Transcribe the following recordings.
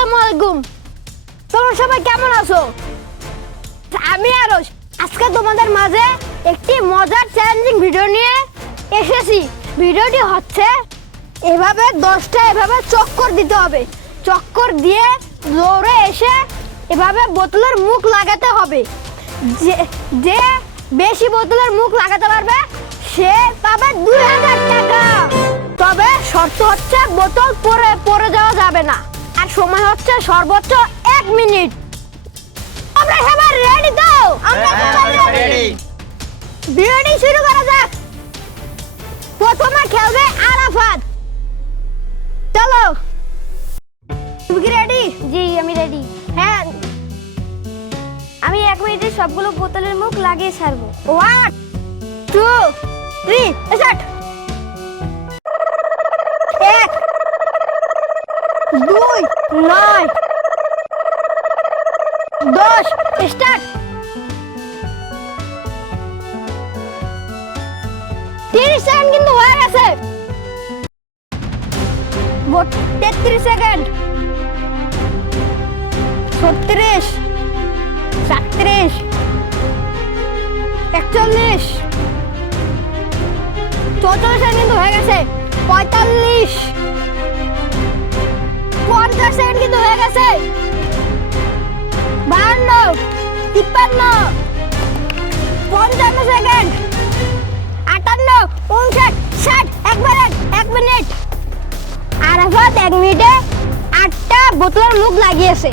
আসসালামু আলাইকুম। তোমরা সবাই কেমন আছো? আমি আরশ আজকে তোমাদের মাঝে একটি মজার চ্যালেঞ্জিং ভিডিও নিয়ে এসেছি। ভিডিওটি হচ্ছে এভাবে 10টা এভাবে চক্কর দিতে হবে। চক্কর দিয়ে দৌড়ে এসে এভাবে বোতলের মুখ লাগাতে হবে। যে বেশি বোতলের মুখ লাগাতে পারবে সে পাবে 2000 টাকা। তবে শর্ত হচ্ছে বোতল পড়ে যাওয়া যাবে না, আর সময় হচ্ছে সর্বোচ্চ 1 মিনিট। আমরা সবাই রেডি তো? আমরা সবাই রেডি। ভিডিওটি শুরু করা যাক। প্রথমে খেলবে আরাফাত। চলো, তুমি কি রেডি? জি আমি রেডি। হ্যাঁ, আমি 1 মিনিটে সবগুলো বোতলের মুখ লাগিয়ে ছাড়বো। 1 2 3 স্টার্ট। 1 2 9 10 স্টার্ট। 30 সেকেন্ড কিন্তু হয়ে গেছে। 33 সেকেন্ড। 36 37 41 44 সেকেন্ড কিন্তু হয়ে গেছে। 45 50 সেকেন্ড কিন্তু হয়ে গেছে। 52 53 55 সেকেন্ড। 58 59 60 একবারে 1 মিনিট। আরাফাত 1 মিনিটে 8টা বোতলের মুখ লাগিয়েছে।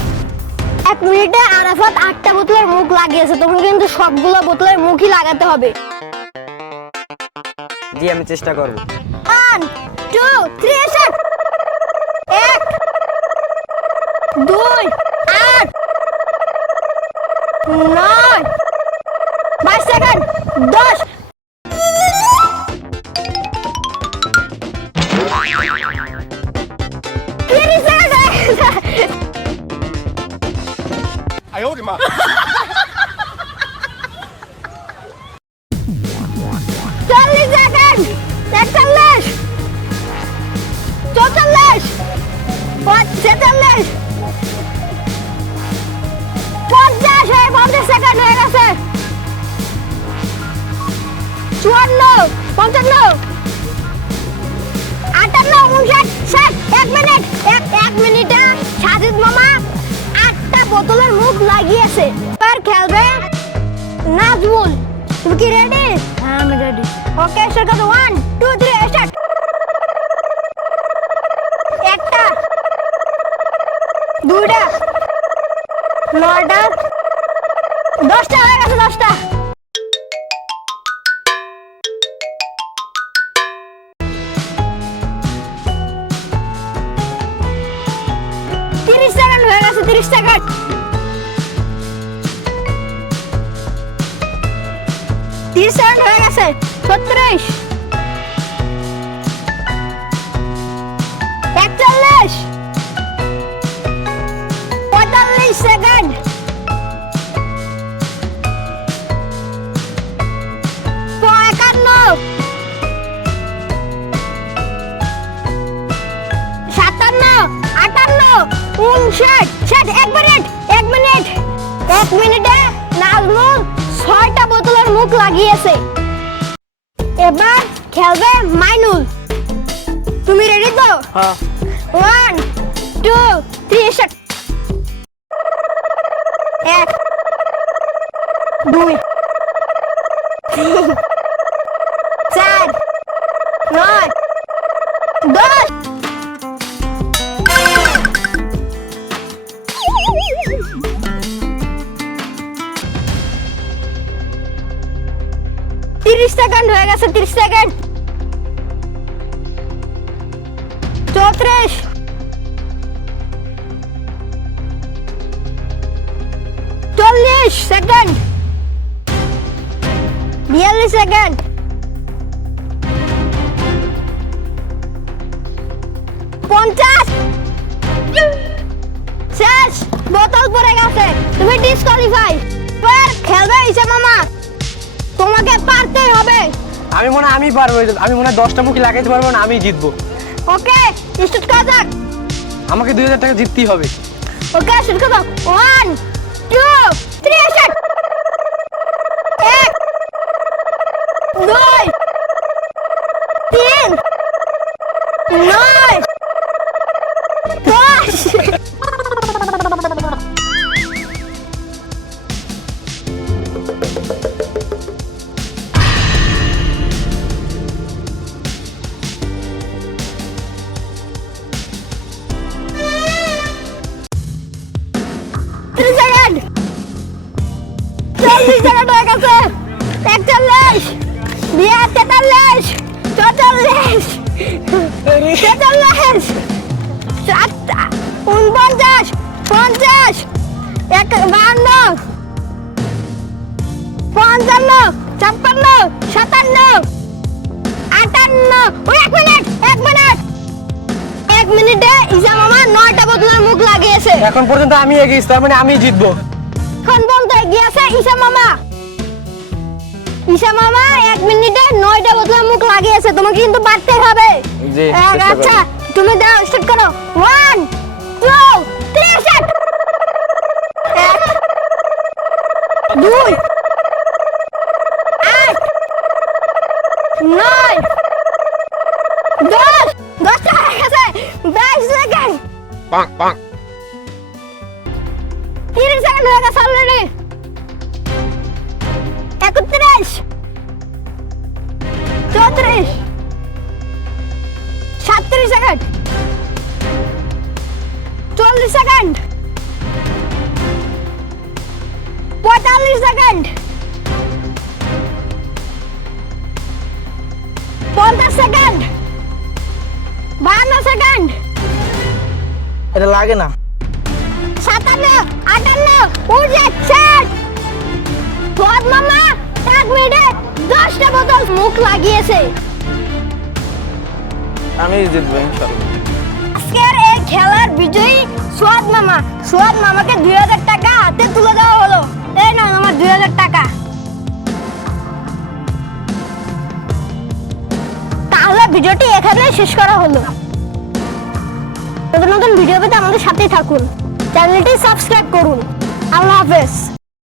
1 মিনিটে আরাফাত 8টা বোতলের মুখ লাগিয়েছে। তোমাকে কিন্তু সবগুলো বোতলের মুখই লাগাতে হবে। জি আমি চেষ্টা করব। 1 2 3 start. 1 2 8 9 22 second. 10 30 second. 哎呦我的妈！ 40 second. 41 44 46 50 second হয়ে গেছে। 54 55 58 59 60 1 মিনিট। 1 মিনিটে সাজিদ মামা 8টা বোতলের মুখ লাগিয়েছে। এবার খেলবে নাজমুল। তুমি কি রেডি? হ্যাঁ আমি রেডি। ওকে স্টার্ট করো। 1 2 3 স্টার্ট। একটা, দুইটা, 9টা, 10টা হয়ে গেছে। 10টা। সেকেন্ড হয়ে গেছে। 30 সেকেন্ড। 30 সেকেন্ড হয়ে গেছে। 36 41 45 সেকেন্ড। 51 57 58 59 60 1 মিনিট। 1 মিনিট। 1 মিনিটে নাজমুল 6টা বোতলের মুখ লাগিয়েছে। এবার খেলবে মাইনুল। তুমি রেডি তো? হ্যাঁ 1 2 3 স্টার্ট। 1 2 3 4 9 10 30 সেকেন্ড হয়ে গেছে। 30 সেকেন্ড। 34 40 সেকেন্ড। 42 সেকেন্ড। 50 শেষ। বোতল পড়ে গেছে। তুমি ডিসকোয়ালিফাই। এবার খেলবে ইসা মামা। তোমাকে পারতেই হবে। আমি পারবো। আমি মনে হয় 10টা মুখি লাগাইতে পারবো না, আমি জিতবো। ওকে স্টার্ট করা যাক। আমাকে 2000 টাকা জিততেই হবে। ওকে শুরু করো 1 2 3 স্টার্ট 1 2 3 9 10 সেকেন্ড 40 সেকেন্ড হয়ে গেছে 41 42 43 44 49 50 51 55 56 57 58 ওই 1 মিনিট 1 মিনিট 1 মিনিটে ঈশা মামা 9টা বোতলের মুখ লাগিয়েছে এখন পর্যন্ত আমি এগিয়েছি, তার মানে আমি জিতবো। এখন পর্যন্ত এগিয়ে আছে ঈশা মামা 1 মিনিটে 9টা বোতলের মুখ লাগিয়েছে, তোমাকে কিন্তু পারতে হবে। জি, চেষ্টা করব। আচ্ছা তুমি দাও, স্টার্ট করো 1 2 3 স্টার্ট 1 2 8 9 10 10টা হয়ে গেছে 22 সেকেন্ড Bonk, bonk. 30 সেকেন্ড হয়ে গেছে already 31 34 37 second 40 second 45 second 50 second 52 second এটা লাগে না। 57 58 59 ফুয়াদ মামা 1 মিনিটে 10টা বোতল মুখ লাগিয়েছে। আমি জিতবো ইনশাআল্লাহ। আজকের এই খেলার বিজয়ী ফুয়াদ মামা। ফুয়াদ মামাকে 2000 টাকা হাতে তুলে দেওয়া হলো। এই নাও আমার 2000 টাকা। তাহলে ভিডিওটি এখানেই শেষ করা হলো। নতুন নতুন ভিডিও পেতে আমাদের সাথেই থাকুন, চ্যানেলটি সাবস্ক্রাইব করুন। আল্লাহ হাফেজ।